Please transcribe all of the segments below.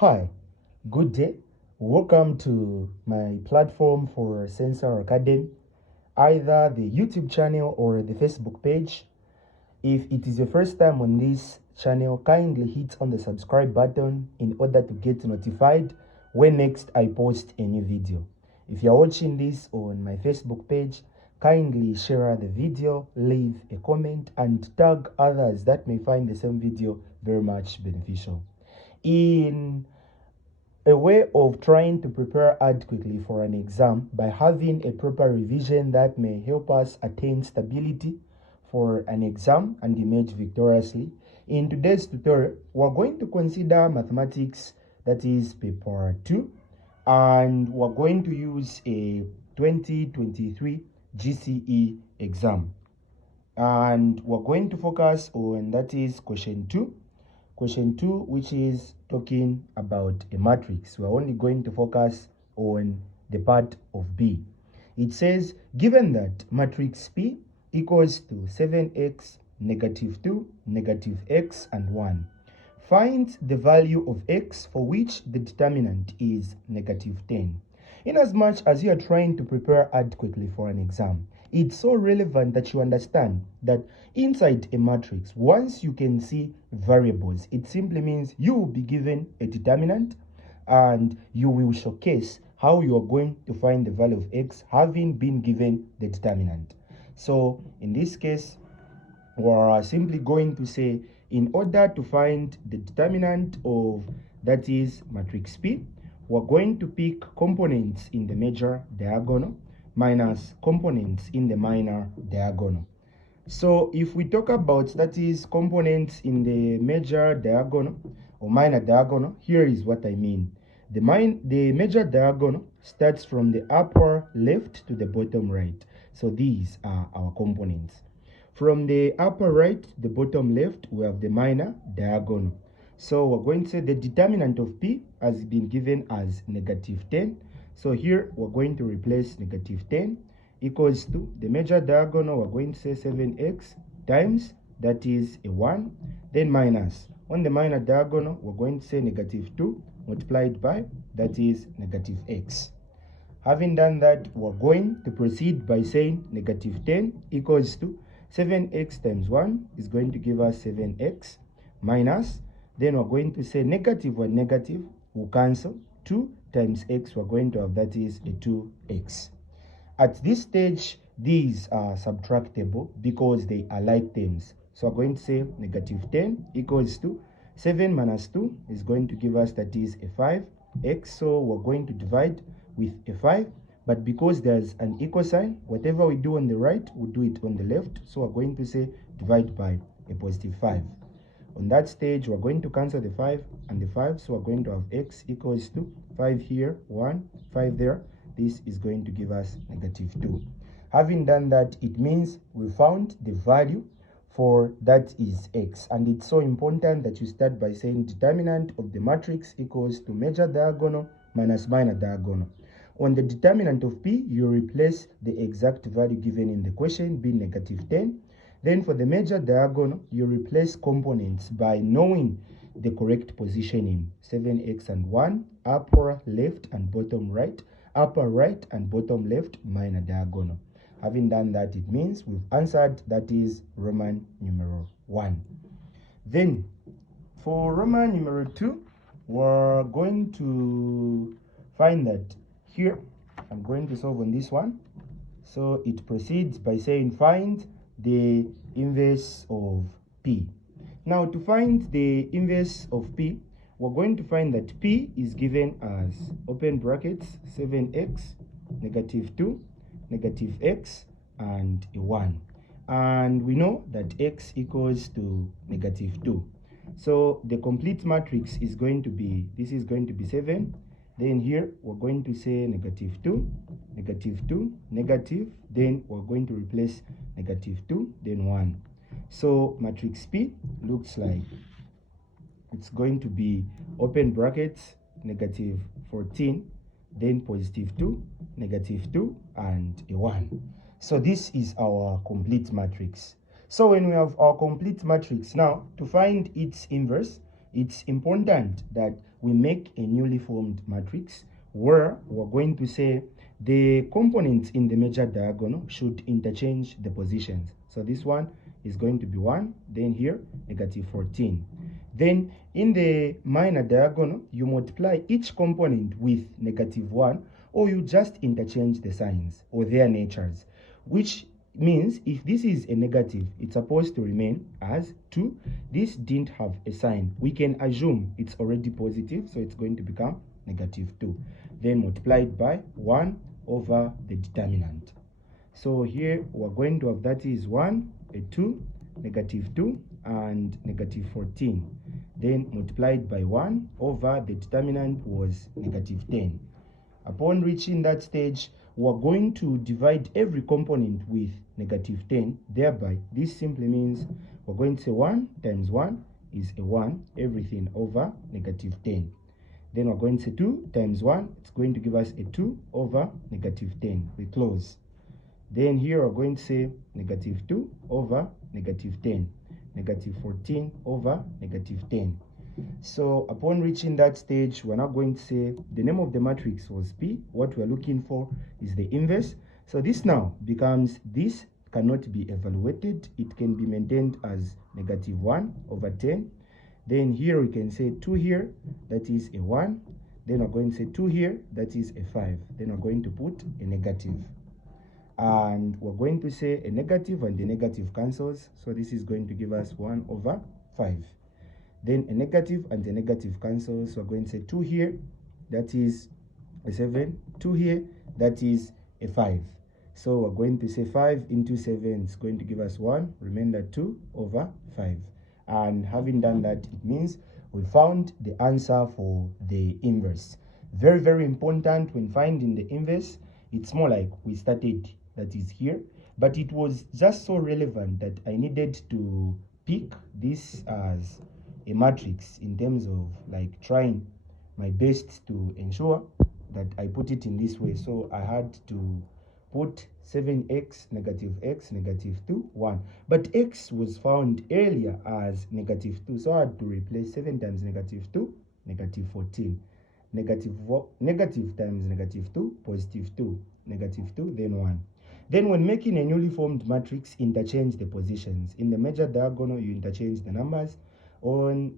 Hi, good day. Welcome to my platform for Sensor Academy, either the YouTube channel or the Facebook page. If it is your first time on this channel, kindly hit on the subscribe button in order to get notified when next I post a new video. If you're watching this on my Facebook page, kindly share the video, leave a comment, and tag others that may find the same video very much beneficial. In a way of trying to prepare adequately for an exam by having a proper revision that may help us attain stability for an exam and emerge victoriously. In today's tutorial, we're going to consider mathematics, that is paper 2, and we're going to use a 2023 GCE exam. And we're going to focus on, that is question 2. Question 2, which is talking about a matrix. We're only going to focus on the part of B. It says, given that matrix P equals to 7x, negative 2, negative x, and 1, find the value of x for which the determinant is negative 10. Inasmuch as you are trying to prepare adequately for an exam, it's so relevant that you understand that inside a matrix, once you can see variables, it simply means you will be given a determinant and you will showcase how you are going to find the value of x having been given the determinant. So in this case, we're simply going to say, in order to find the determinant of, that is matrix P, we're going to pick components in the major diagonal minus components in the minor diagonal. So if we talk about, that is, components in the major diagonal or minor diagonal, here is what I mean. The major diagonal starts from the upper left to the bottom right. So these are our components. From the upper right to the bottom left, we have the minor diagonal. So we're going to say the determinant of P has been given as negative 10. So here we're going to replace negative 10 equals to the major diagonal. We're going to say 7x times, that is a 1, then minus. On the minor diagonal, we're going to say negative 2 multiplied by, that is negative x. Having done that, we're going to proceed by saying negative 10 equals to 7x times 1 is going to give us 7x minus, then we're going to say negative and negative will cancel. 2 times x, we're going to have, that is a 2x. At this stage, these are subtractable because they are like terms. So we're going to say negative 10 equals to 7 minus 2 is going to give us, that is a 5x. So we're going to divide with a 5. But because there's an equal sign, whatever we do on the right, we'll do it on the left. So we're going to say divide by a positive 5. On that stage, we're going to cancel the 5 and the 5. So we're going to have x equals to 5 here, 1, 5 there. This is going to give us negative 2. Having done that, it means we found the value for, that is x. And it's so important that you start by saying determinant of the matrix equals to major diagonal minus minor diagonal. On the determinant of P, you replace the exact value given in the question, being negative 10. Then for the major diagonal, you replace components by knowing the correct positioning. 7x and 1, upper left and bottom right, upper right and bottom left, minor diagonal. Having done that, it means we've answered, that is Roman numeral 1. Then for Roman numeral 2, we're going to find that here I'm going to solve on this one. So it proceeds by saying find the inverse of P. Now to find the inverse of P, we're going to find that P is given as, open brackets, 7x, negative 2, negative x, and a 1. And we know that x equals to negative 2. So the complete matrix is going to be, this is going to be 7. Then here we're going to say negative 2, negative 2, negative. Then we're going to replace negative 2, then 1. So matrix P looks like it's going to be, open brackets, negative 14, then positive 2, negative 2, and a 1. So this is our complete matrix. So when we have our complete matrix now, to find its inverse, it's important that we make a newly formed matrix where we're going to say the components in the major diagonal should interchange the positions. So this one is going to be 1, then here negative 14. Then in the minor diagonal, you multiply each component with negative 1, or you just interchange the signs or their natures, which means if this is a negative, it's supposed to remain as 2. This didn't have a sign. We can assume it's already positive, so it's going to become negative 2. Then multiplied by 1 over the determinant. So here we're going to have that is 1, a 2, negative 2, and negative 14. Then multiplied by 1 over the determinant was negative 10. Upon reaching that stage, we're going to divide every component with negative 10. Thereby, this simply means we're going to say 1 times 1 is a 1, everything over negative 10. Then we're going to say 2 times 1, it's going to give us a 2 over negative 10. We close. Then here we're going to say negative 2 over negative 10, negative 14 over negative 10. So upon reaching that stage, we're now going to say the name of the matrix was P. What we're looking for is the inverse. So this now becomes, this cannot be evaluated. It can be maintained as negative 1 over 10. Then here we can say 2 here, that is a 1. Then we're going to say 2 here, that is a 5. Then we're going to put a negative. And we're going to say a negative and the negative cancels. So this is going to give us 1 over 5. Then a negative and a negative cancels. So we're going to say 2 here, that is a 7. 2 here, that is a 5. So we're going to say 5 into 7 is going to give us 1. Remember 2 over 5. And having done that, it means we found the answer for the inverse. Very, very important when finding the inverse. It's more like we started, that is here. But it was just so relevant that I needed to pick this as a matrix in terms of like trying my best to ensure that I put it in this way. So I had to put 7x, negative 2, 1. But x was found earlier as negative 2. So I had to replace 7 times negative 2, negative 14. Negative times negative 2, positive 2, negative 2, then 1. Then when making a newly formed matrix, interchange the positions. In the major diagonal, you interchange the numbers. Or in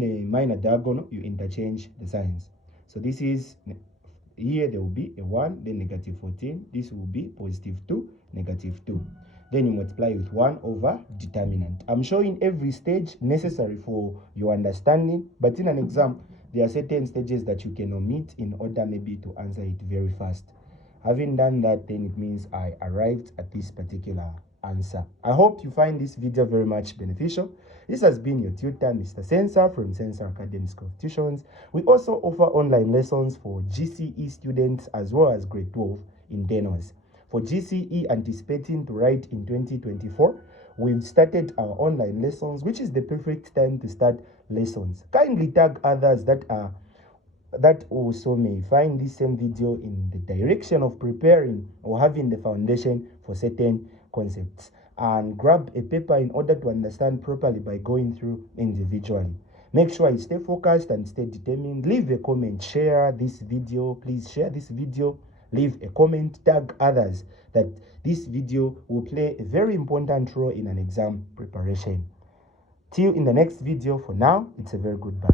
the minor diagonal, you interchange the signs. So this is, here there will be a 1, then negative 14. This will be positive 2, negative 2. Then you multiply with 1 over determinant. I'm showing every stage necessary for your understanding, but in an exam, there are certain stages that you can omit in order maybe to answer it very fast. Having done that, then it means I arrived at this particular answer. I hope you find this video very much beneficial. This has been your tutor, Mr. Sensor from Sensor Academy School of Tuitions. We also offer online lessons for GCE students as well as grade 12 internals. For GCE anticipating to write in 2024, we've started our online lessons, which is the perfect time to start lessons. Kindly tag others that also may find this same video in the direction of preparing or having the foundation for certain concepts, and grab a paper in order to understand properly by going through individually. Make sure you stay focused and stay determined. Leave a comment, share this video. Please share this video, leave a comment, tag others that this video will play a very important role in an exam preparation. Till in the next video, for now, it's a very good bye.